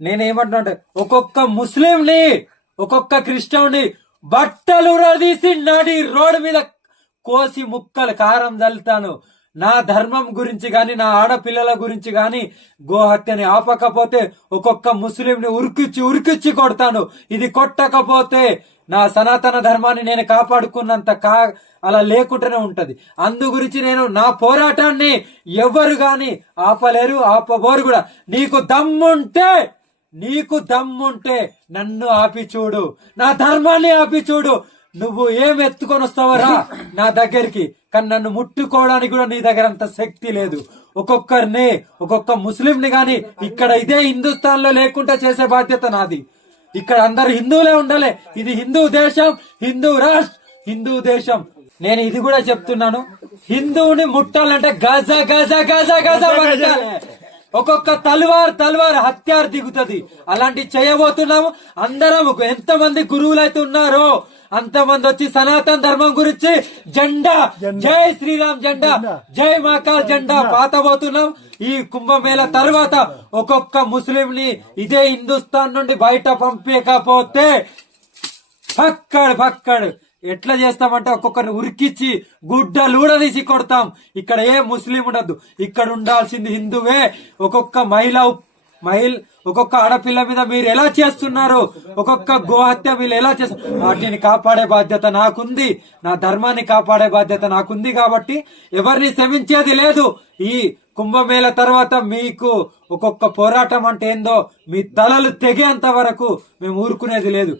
నేనేమంటున్నా, ఒక్కొక్క ముస్లింని ఒక్కొక్క క్రిస్టియన్ని బట్టలు రదీసి నడి రోడ్డు మీద కోసి ముక్కలు కారం చల్లుతాను. నా ధర్మం గురించి గాని, నా ఆడపిల్లల గురించి గాని గోహత్యని ఆపకపోతే ఒక్కొక్క ముస్లింని ఉరికిచ్చి కొడతాను. ఇది కొట్టకపోతే నా సనాతన ధర్మాన్ని నేను కాపాడుకున్నంత అలా లేకుండానే ఉంటది. అందు గురించి నేను నా పోరాటాన్ని ఎవరు గాని ఆపలేరు, ఆపబోరు కూడా. నీకు దమ్ముంటే నన్ను ఆపి చూడు, నా ధర్మాన్ని ఆపి చూడు. నువ్వు ఏం ఎత్తుకొని వస్తావరా నా దగ్గరికి, కానీ నన్ను ముట్టుకోవడానికి కూడా నీ దగ్గర అంత శక్తి లేదు. ఒక్కొక్క ముస్లింని గాని ఇక్కడ ఇదే హిందుస్థాన్ లో లేకుండా చేసే బాధ్యత నాది. ఇక్కడ అందరు హిందువులే ఉండాలి. ఇది హిందూ దేశం, హిందూ రాష్ట్ర, హిందూ దేశం. నేను ఇది కూడా చెప్తున్నాను, హిందువుని ముట్టాలంటే గజ గజ గజ గజ పట్టాలి. ఒక్కొక్క తల్వార్ హత్యారు దిగుతుంది. అలాంటి చేయబోతున్నాము. అందరం ఎంతమంది గురువులైతే ఉన్నారో అంతమంది వచ్చి సనాతన ధర్మం గురించి జెండా, జై శ్రీరామ్ జెండా, జై మహాకాల్ జెండా పాతబోతున్నాం. ఈ కుంభమేళ తర్వాత ఒక్కొక్క ముస్లింని ఇదే హిందుస్థాన్ నుండి బయట పంపకపోతే పక్కడు ఎట్లా చేస్తామంటే ఒక్కొక్కరిని ఉరికిచ్చి గుడ్డలూడదీసి కొడతాం. ఇక్కడ ఏ ముస్లిం ఉండదు, ఇక్కడ ఉండాల్సింది హిందువే. ఒక్కొక్క ఆడపిల్ల మీద మీరు ఎలా చేస్తున్నారు, ఒక్కొక్క గోహత్య మీరు ఎలా చేస్తున్నారు, వాటిని కాపాడే బాధ్యత నాకుంది. నా ధర్మాన్ని కాపాడే బాధ్యత నాకుంది. కాబట్టి ఎవరిని క్షమించేది లేదు. ఈ కుంభమేళ తర్వాత మీకు ఒక్కొక్క పోరాటం అంటే ఏందో మీ తలలు తెగేంత వరకు మేము ఊరుకునేది లేదు.